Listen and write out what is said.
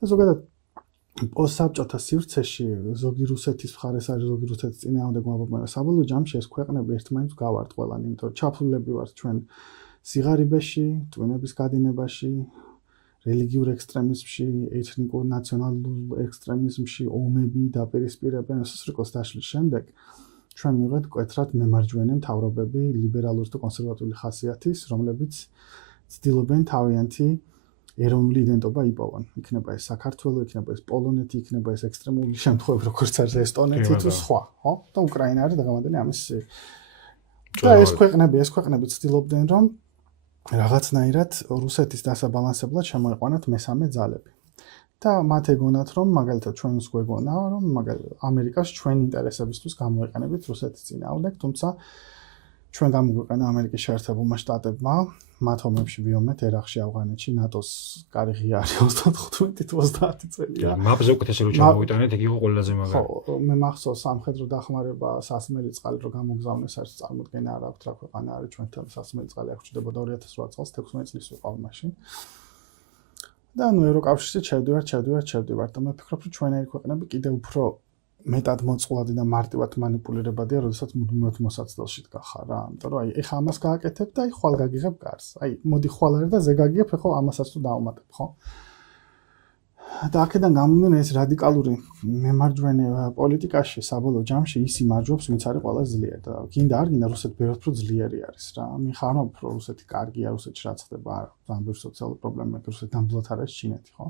და ზოგადად პოსტსაბჭოთა სივრცეში ზოგი რუსეთის მხარეს არის, ზოგი რუსეთის წინააღმდეგ მოაბოლოება. საბოლოო ჯამში ეს ქვეყნები ერთმანეთს გავართ ყველანი, იმიტომ რომ ჩაფლულები ვართ ჩვენ სიღარიბეში, ტვინების გადინებაში, რელიგიურ ექსტრემიზმში, ეთნიკურ ნაციონალურ ექსტრემიზმში, ომები დაპირისპირებენ, სასრიკოს დაშლის შემდეგ ჩვენ მივიღეთ მკვეთრად მემარჯვენე მთავრობები, ლიბერალური და კონსერვატიული ხასიათის, რომლებიც ცდილობენ თავიანთი ეროვნული იდენტობა იპოვონ. იქნება ეს საქართველო, იქნება ეს პოლონეთი, იქნება ეს ექსტრემული შემთხვევები, როგორც არის ესტონეთი თუ სხვა, ხო? და უკრაინა არის დღევანდელი ამის. და ეს ქვეყნები ცდილობდნენ, რომ რაღაცნაირად რუსეთის დასაბალანსებლად შემოიყვანათ მესამე ძალები. და მათ ეგონათ, რომ მაგალითად ჩვენს გვეგონა, რომ ამერიკას ჩვენ ინტერესებისთვის გამოიყენებით რუსეთის წინააღმდეგ, თუმცა ჩვენ გამოგვიყენა ამერიკის შეერთებულმა შტატებმა მათ ომებში ვიომეთ ერაყში, ავღანეთში, ნატოს კარი ღია არის 35-30 წელია. მაპზე უკეთესი რო ჩამოვიტანეთ, იგი იყო ყველაზე მაგარი. ხო, მე მახსოვს სამხედრო დახმარება სასმელი წყალი რო გამოგზავნეს, არის წარმოდგენა არ აქვს რა ქვეყანა არის ჩვენთან სასმელი წყალი აქ ჭდებოდა 2008 წელს 16 წლის ვიყავ მაშინ. და ნუ ევროკავშირში ჩევდივართ და მე ვფიქრობ, რომ ჩვენელი ქვეყნები კიდევ უფრო მეტად მოწყვლადი და მარტივად манипуლირებადია, როდესაც მუდმივად მოსაცდელში დგახარ რა. იმიტომ რომ აი ეხა ამას გააკეთებ და აი ხვალ გაგიღებ გარს. აი მოდი ხვალ არა და ზე გაგიღებ, ეხლა ამასაც თუ დავუმატებ, ხო? და აქედან გამომდინარე ეს რადიკალური მემარჯვენე პოლიტიკაში საბოლოო ჯამში ის იმარჯვებს, ვინც არის ყველა ძლიერი და გინდა არ გინდა რუსეთი ბევრად უფრო ძლიერი არის რა. მიხარობ რომ რუსეთი კარგია, რუსეთში რაც ხდება, ძალიან ბევრი სოციალური პრობლემა, რუსეთი ნამდვილად არ არის ჩინეთი, ხო?